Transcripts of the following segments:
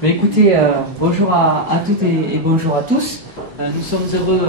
Mais écoutez, bonjour à toutes et bonjour à tous. Nous sommes heureux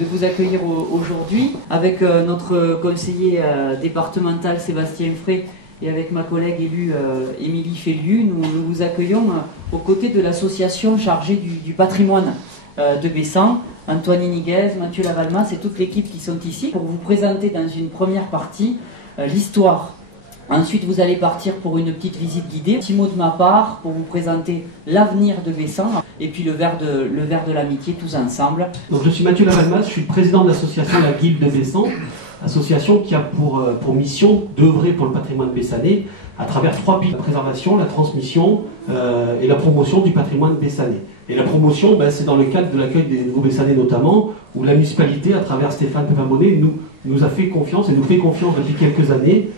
de vous accueillir aujourd'hui avec notre conseiller départemental Sébastien Frey et avec ma collègue élue Émilie Féliu. Nous vous accueillons aux côtés de l'association chargée du patrimoine de Bessan, Antoine Iniguez, Mathieu Lavalmas et toute l'équipe qui sont ici pour vous présenter dans une première partie l'histoire. Ensuite, vous allez partir pour une petite visite guidée. Un petit mot de ma part pour vous présenter l'avenir de Bessan et puis le verre de l'amitié tous ensemble. Donc, je suis Mathieu Lavalmas, je suis le président de l'association La Guilde de Bessan, association qui a pour mission d'œuvrer pour le patrimoine bessanais à travers 3 piliers: la préservation, la transmission et la promotion du patrimoine bessanais. Et la promotion, c'est dans le cadre de l'accueil des nouveaux Bessanais notamment, où la municipalité, à travers Stéphane Pépin-Bonnet, nous a fait confiance et nous fait confiance depuis quelques années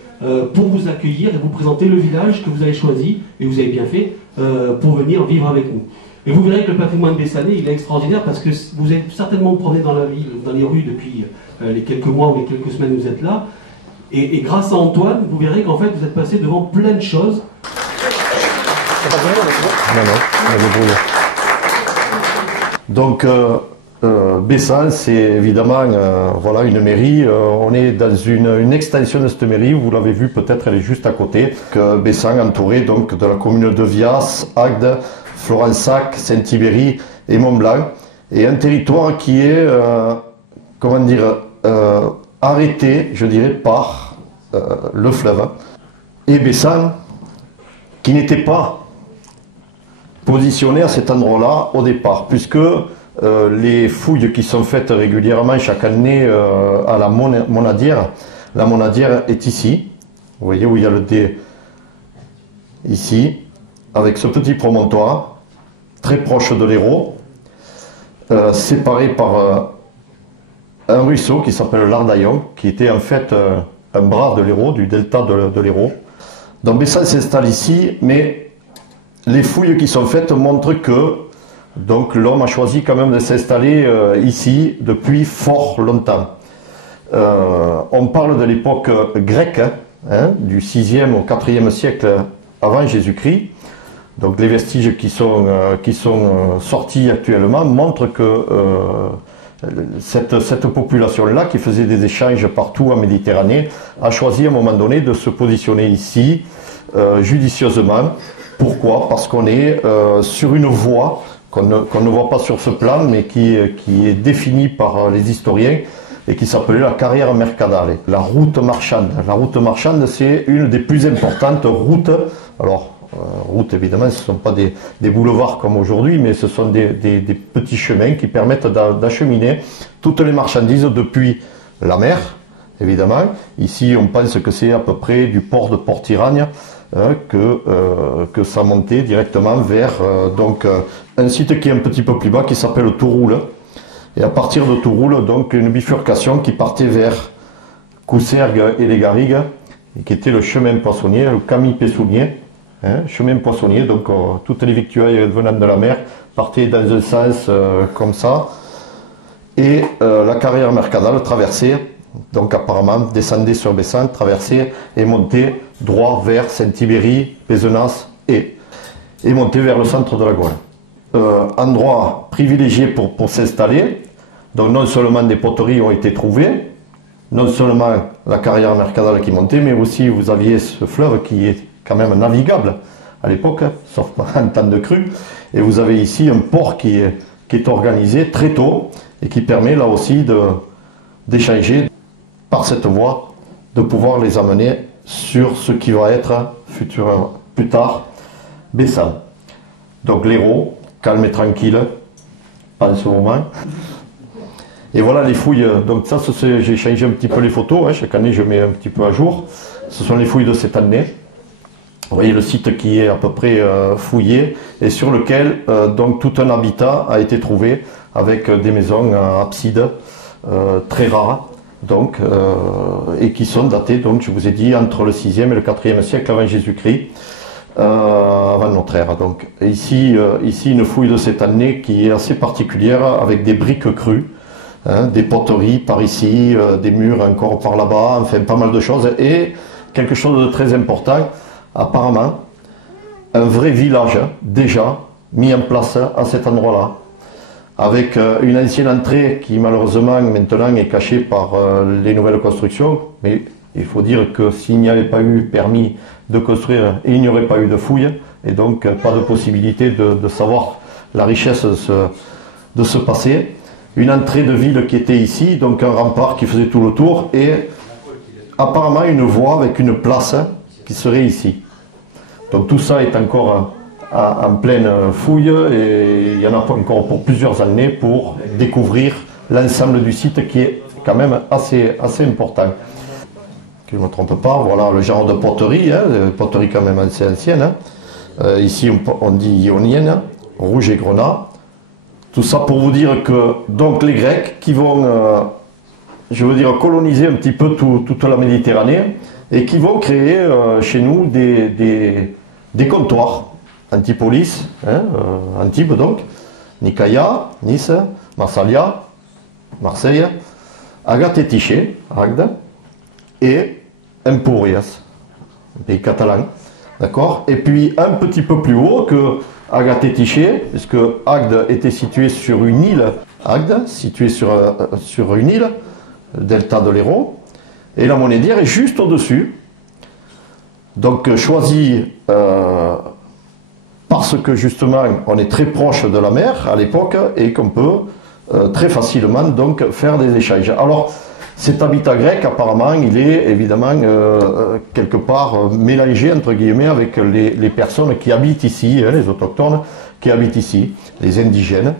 pour vous accueillir et vous présenter le village que vous avez choisi, et vous avez bien fait, pour venir vivre avec nous. Et vous verrez que le patrimoine bessanais, il est extraordinaire parce que vous avez certainement promené dans la ville, dans les rues depuis les quelques mois ou les quelques semaines où vous êtes là. Et grâce à Antoine, vous verrez qu'en fait, vous êtes passé devant plein de choses. Donc, Bessan, c'est évidemment voilà, une mairie. On est dans une extension de cette mairie. Vous l'avez vu, peut-être, elle est juste à côté. Bessan, entouré donc de la commune de Vias, Agde, Florensac, Saint-Ibéry et Mont-Blanc. Et un territoire qui est, comment dire, arrêté, je dirais, par le fleuve. Et Bessan, qui n'était pas positionné à cet endroit-là au départ, puisque les fouilles qui sont faites régulièrement chaque année à la Monadière, la Monadière est ici, vous voyez où il y a le dé, ici, avec ce petit promontoire, très proche de l'Hérault, séparé par un ruisseau qui s'appelle l'Ardaillon, qui était en fait un bras de l'Hérault, du delta de l'Hérault. Donc Bessan s'installe ici, mais les fouilles qui sont faites montrent que donc l'homme a choisi quand même de s'installer ici depuis fort longtemps. On parle de l'époque grecque, du 6e au 4e siècle avant Jésus-Christ. Donc les vestiges qui sont sortis actuellement montrent que cette population-là, qui faisait des échanges partout en Méditerranée, a choisi à un moment donné de se positionner ici judicieusement. Pourquoi? Parce qu'on est sur une voie qu'on ne voit pas sur ce plan, mais qui est définie par les historiens et qui s'appelait la carrière mercadale, la route marchande. La route marchande, c'est une des plus importantes routes. Alors, routes, évidemment, ce ne sont pas des boulevards comme aujourd'hui, mais ce sont des petits chemins qui permettent d'acheminer toutes les marchandises depuis la mer, évidemment. Ici, on pense que c'est à peu près du port de Port-Iragne que ça montait directement vers un site qui est un petit peu plus bas, qui s'appelle Touroule. Et à partir de Touroule, donc une bifurcation qui partait vers Coussergues et les Garrigues, et qui était le chemin poissonnier, le Camille Pessounier, chemin poissonnier. Donc toutes les victuailles venant de la mer partaient dans un sens comme ça, et la carrière mercadale traversait, donc apparemment descendait sur Bessan, traversait et montait droit vers Saint-Ibéry, Pézenas et montait vers le centre de la Gaule. Endroit privilégié pour s'installer. Donc non seulement des poteries ont été trouvées, non seulement la carrière mercadale qui montait, mais aussi vous aviez ce fleuve qui est quand même navigable à l'époque, sauf en temps de crue. Et vous avez ici un port qui est organisé très tôt et qui permet là aussi d'échanger par cette voie, de pouvoir les amener sur ce qui va être plus tard Bessan. Donc l'Hérault, calme et tranquille, en ce moment. Et voilà les fouilles. Donc ça, j'ai changé un petit peu les photos. Chaque année, je mets un petit peu à jour. Ce sont les fouilles de cette année. Vous voyez le site qui est à peu près fouillé et sur lequel donc tout un habitat a été trouvé avec des maisons absides très rares. Donc, et qui sont datées, donc, je vous ai dit, entre le 6e et le 4e siècle avant Jésus-Christ, avant notre ère. Donc, ici, une fouille de cette année qui est assez particulière, avec des briques crues, des poteries par ici, des murs encore par là-bas, enfin, pas mal de choses. Et quelque chose de très important, apparemment, un vrai village, déjà, mis en place à cet endroit-là, avec une ancienne entrée qui malheureusement maintenant est cachée par les nouvelles constructions, mais il faut dire que s'il n'y avait pas eu permis de construire, il n'y aurait pas eu de fouilles, et donc pas de possibilité de savoir la richesse de ce passé. Une entrée de ville qui était ici, donc un rempart qui faisait tout le tour, et apparemment une voie avec une place qui serait ici. Donc tout ça est encore en pleine fouille, et il y en a encore pour plusieurs années pour découvrir l'ensemble du site qui est quand même assez important. Que je ne me trompe pas, voilà le genre de poterie, poterie quand même assez ancienne. Ici on dit ionienne, rouge et grenat. Tout ça pour vous dire que donc les Grecs qui vont, je veux dire, coloniser un petit peu toute la Méditerranée et qui vont créer chez nous des comptoirs. Antipolis, Antibes donc, Nicaïa, Nice, Massalia, Marseille, Agathe-Tiché, Agde, et Empúries, un pays catalan, d'accord. Et puis un petit peu plus haut que Agathe-Tiché, puisque Agde était situé sur une île, Agde, situé sur une île, le delta de l'Hérault, et la Monédière est juste au-dessus, donc choisi parce que justement on est très proche de la mer à l'époque et qu'on peut très facilement donc faire des échanges. Alors cet habitat grec apparemment il est évidemment quelque part mélangé entre guillemets avec les personnes qui habitent ici, les autochtones qui habitent ici, les indigènes,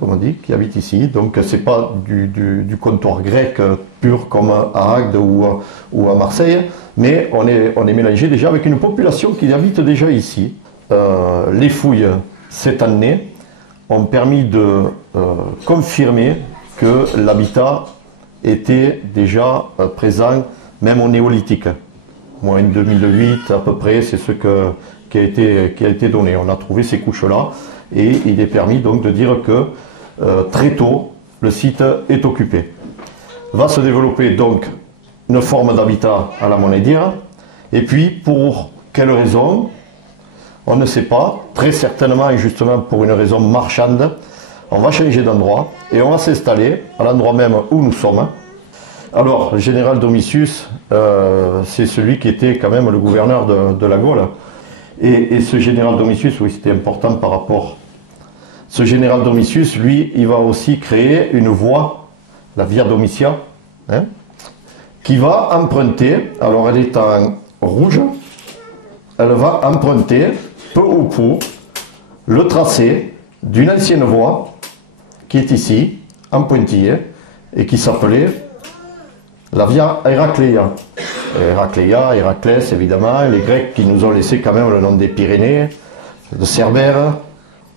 comme on dit, qui habitent ici. Donc c'est pas du comptoir grec pur comme à Agde ou à Marseille, mais on est mélangé déjà avec une population qui habite déjà ici. Les fouilles cette année ont permis de confirmer que l'habitat était déjà présent même au néolithique. Moins 2008 à peu près, c'est ce qui a été donné. On a trouvé ces couches-là et il est permis donc de dire que très tôt le site est occupé. Va se développer donc une forme d'habitat à la Monédière, et puis pour quelle raison? On ne sait pas, très certainement et justement pour une raison marchande, on va changer d'endroit et on va s'installer à l'endroit même où nous sommes. Alors, le général Domitius, c'est celui qui était quand même le gouverneur de la Gaule. Et ce général Domitius, oui, c'était important par rapport. Ce général Domitius, lui, il va aussi créer une voie, la Via Domitia, qui va emprunter, alors elle est en rouge, elle va emprunter peu ou prou le tracé d'une ancienne voie qui est ici, en pointillé, et qui s'appelait la Via Héracléa. Héracléa, Héraclès évidemment, les Grecs qui nous ont laissé quand même le nom des Pyrénées, de Cerbère.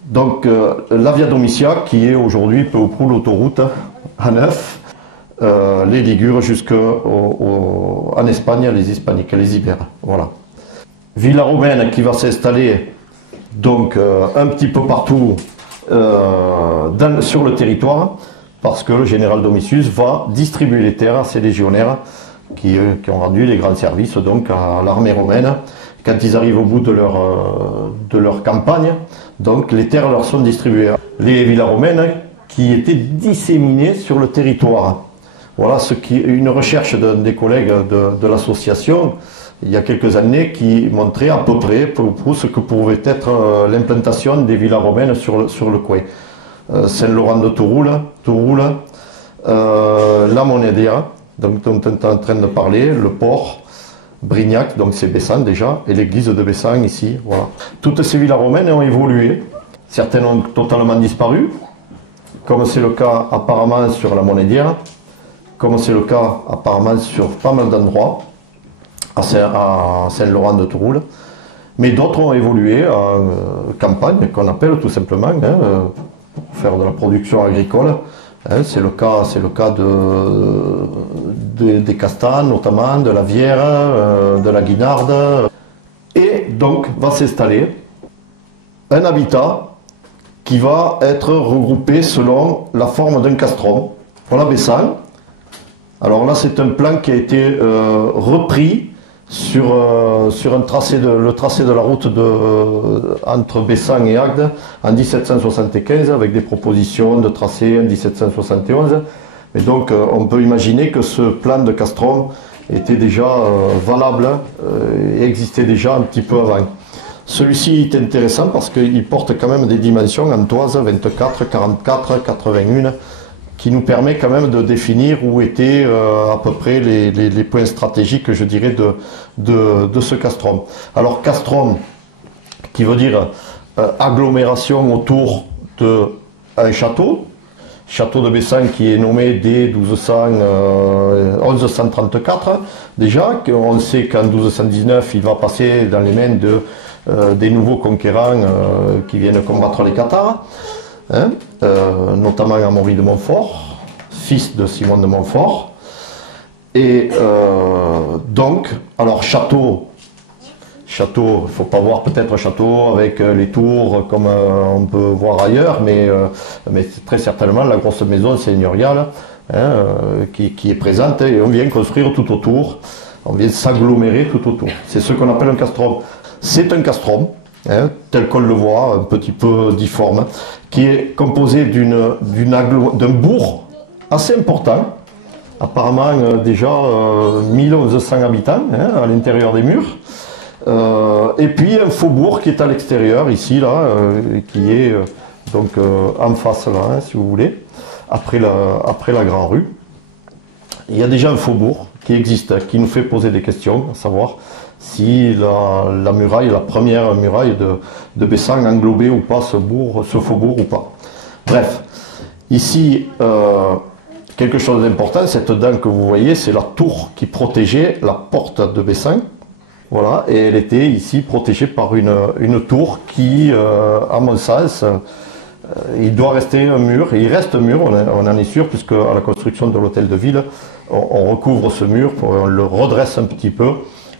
Donc la Via Domitia qui est aujourd'hui peu ou prou l'autoroute A9, les Ligures jusqu'en Espagne, les Hispaniques, les Ibères. Voilà. Villa romaine qui va s'installer donc un petit peu partout sur le territoire, parce que le général Domitius va distribuer les terres à ses légionnaires qui ont rendu les grands services donc à l'armée romaine quand ils arrivent au bout de leur campagne. Donc les terres leur sont distribuées. Les villas romaines qui étaient disséminées sur le territoire. Voilà une recherche d'un des collègues de l'association il y a quelques années qui montrait à peu près pour ce que pouvait être l'implantation des villas romaines sur le coin. Saint-Laurent de Touroul, la Monédière, dont on est en train de parler, le port, Brignac, donc c'est Bessan déjà, et l'église de Bessan ici. Voilà. Toutes ces villas romaines ont évolué. Certaines ont totalement disparu, comme c'est le cas apparemment sur la Monédière, comme c'est le cas apparemment sur pas mal d'endroits, à Saint-Laurent de Touroul. Mais d'autres ont évolué en campagne, qu'on appelle tout simplement, pour faire de la production agricole. C'est le cas des castanes, notamment, de la Vière, de la Guinarde. Et donc va s'installer un habitat qui va être regroupé selon la forme d'un castrum. Voilà Bessan. Alors là, c'est un plan qui a été repris sur le tracé de la route entre Bessan et Agde en 1775 avec des propositions de tracé en 1771. Et donc on peut imaginer que ce plan de Castron était déjà valable et existait déjà un petit peu avant. Celui-ci est intéressant parce qu'il porte quand même des dimensions en toise 24, 44, 81 qui nous permet quand même de définir où étaient à peu près les points stratégiques, je dirais, de ce castrum. Alors castrum, qui veut dire agglomération autour d'un château, château de Bessan qui est nommé dès 1134 déjà, on sait qu'en 1219 il va passer dans les mains des nouveaux conquérants qui viennent combattre les Cathares. Hein, notamment Amaury de Montfort, fils de Simon de Montfort. Et donc, alors château, il ne faut pas voir peut-être château avec les tours comme on peut voir ailleurs, mais très certainement la grosse maison seigneuriale hein, qui est présente et on vient construire tout autour, on vient s'agglomérer tout autour. C'est ce qu'on appelle un castrum. C'est un castrum. Hein, tel qu'on le voit, un petit peu difforme, qui est composé d'un bourg assez important, apparemment déjà 1100 habitants hein, à l'intérieur des murs, et puis un faubourg qui est à l'extérieur, ici, là, qui est donc en face, là, hein, si vous voulez, après la Grande Rue. Il y a déjà un faubourg qui existe, qui nous fait poser des questions, à savoir si la muraille, la première muraille de Bessan englobait ou pas ce faubourg ou pas. Bref, ici, quelque chose d'important, cette dent que vous voyez, c'est la tour qui protégeait la porte de Bessan. Voilà, et elle était ici protégée par une tour qui, à mon sens, il doit rester un mur, et il reste un mur, on en est sûr, puisque à la construction de l'hôtel de ville, on recouvre ce mur, on le redresse un petit peu,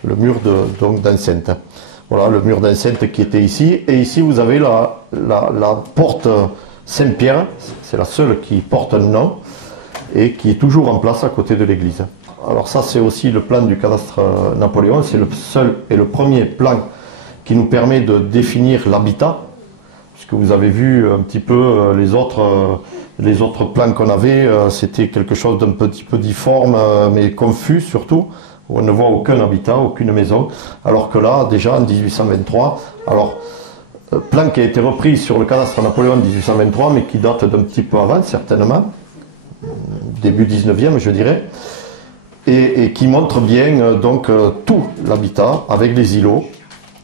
le mur d'enceinte. Voilà, le mur d'enceinte qui était ici. Et ici, vous avez la porte Saint-Pierre. C'est la seule qui porte un nom et qui est toujours en place à côté de l'église. Alors ça, c'est aussi le plan du cadastre Napoléon. C'est le seul et le premier plan qui nous permet de définir l'habitat. Puisque vous avez vu un petit peu les autres plans qu'on avait, c'était quelque chose d'un petit peu difforme, mais confus surtout. On ne voit aucun habitat, aucune maison, alors que là, déjà en 1823, alors, plan qui a été repris sur le cadastre Napoléon en 1823, mais qui date d'un petit peu avant, certainement, début 19e, je dirais, et qui montre bien donc tout l'habitat, avec les îlots,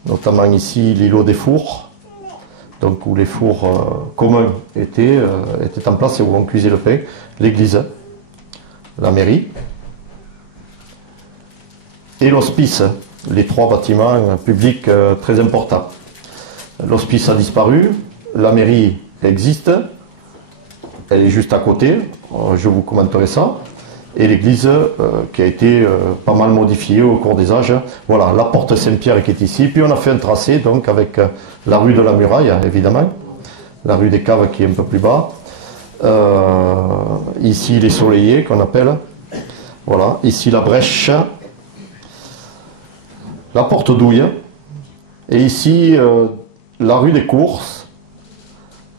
notamment ici l'îlot des fours, donc où les fours communs étaient en place et où on cuisait le pain, l'église, la mairie, et l'hospice, les trois bâtiments publics très importants. L'hospice a disparu, la mairie existe, elle est juste à côté, je vous commenterai ça, et l'église qui a été pas mal modifiée au cours des âges. Voilà, la porte Saint-Pierre qui est ici, puis on a fait un tracé donc avec la rue de la Muraille, évidemment, la rue des Caves qui est un peu plus bas, ici les Soleillers qu'on appelle, voilà, ici la Brèche, la porte d'Ouille, et ici la rue des Courses,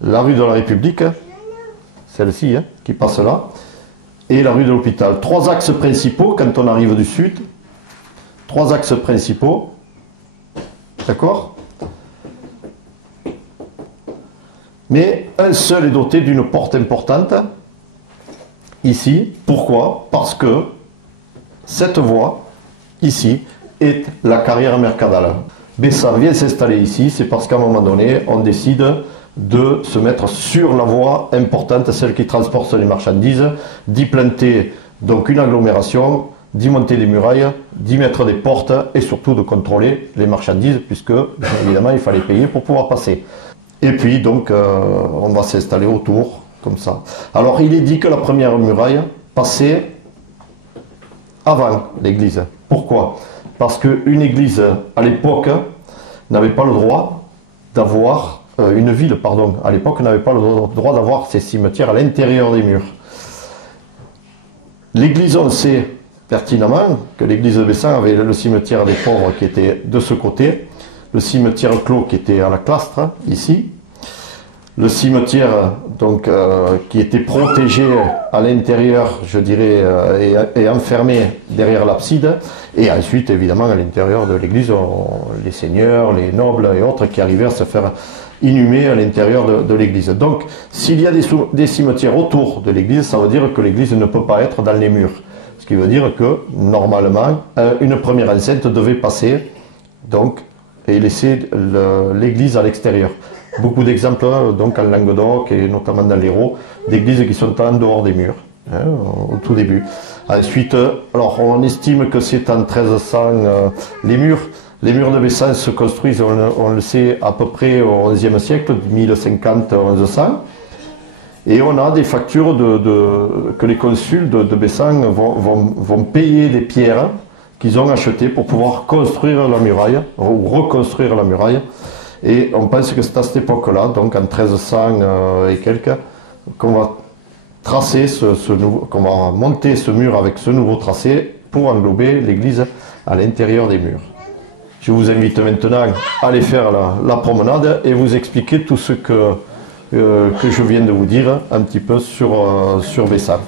la rue de la République, celle-ci hein, qui passe là, et la rue de l'Hôpital. Trois axes principaux quand on arrive du sud, trois axes principaux, d'accord? Mais un seul est doté d'une porte importante, ici. Pourquoi? Parce que cette voie, ici, est la carrière mercadale. Bessan vient s'installer ici, c'est parce qu'à un moment donné, on décide de se mettre sur la voie importante, celle qui transporte les marchandises, d'y planter donc une agglomération, d'y monter des murailles, d'y mettre des portes et surtout de contrôler les marchandises, puisque bien évidemment il fallait payer pour pouvoir passer. Et puis donc on va s'installer autour, comme ça. Alors il est dit que la première muraille passait avant l'église. Pourquoi? Parce qu'une église, à l'époque, n'avait pas le droit d'avoir, une ville, pardon, à l'époque, n'avait pas le droit d'avoir ses cimetières à l'intérieur des murs. L'église, on sait, pertinemment que l'église de Bessan avait le cimetière des pauvres qui était de ce côté, le cimetière clos qui était à la Clastre, ici, le cimetière donc, qui était protégé à l'intérieur, je dirais, et enfermé derrière l'abside, et ensuite, évidemment, à l'intérieur de l'église, les seigneurs, les nobles et autres qui arrivaient à se faire inhumer à l'intérieur de l'église. Donc, s'il y a des cimetières autour de l'église, ça veut dire que l'église ne peut pas être dans les murs. Ce qui veut dire que, normalement, une première enceinte devait passer, donc, et laisser l'église à l'extérieur. Beaucoup d'exemples, donc, en Languedoc et notamment dans l'Hérault, d'églises qui sont en dehors des murs, hein, au tout début. Ensuite, alors, on estime que c'est en 1300, les murs de Bessan se construisent, on le sait, à peu près au XIe siècle, 1050-1100. Et on a des factures que les consuls de Bessan vont payer des pierres qu'ils ont achetées pour pouvoir construire la muraille, ou reconstruire la muraille. Et on pense que c'est à cette époque-là, donc en 1300 et quelques, qu'on va tracer qu'on va monter ce mur avec ce nouveau tracé pour englober l'église à l'intérieur des murs. Je vous invite maintenant à aller faire la promenade et vous expliquer tout ce que je viens de vous dire un petit peu sur Bessan.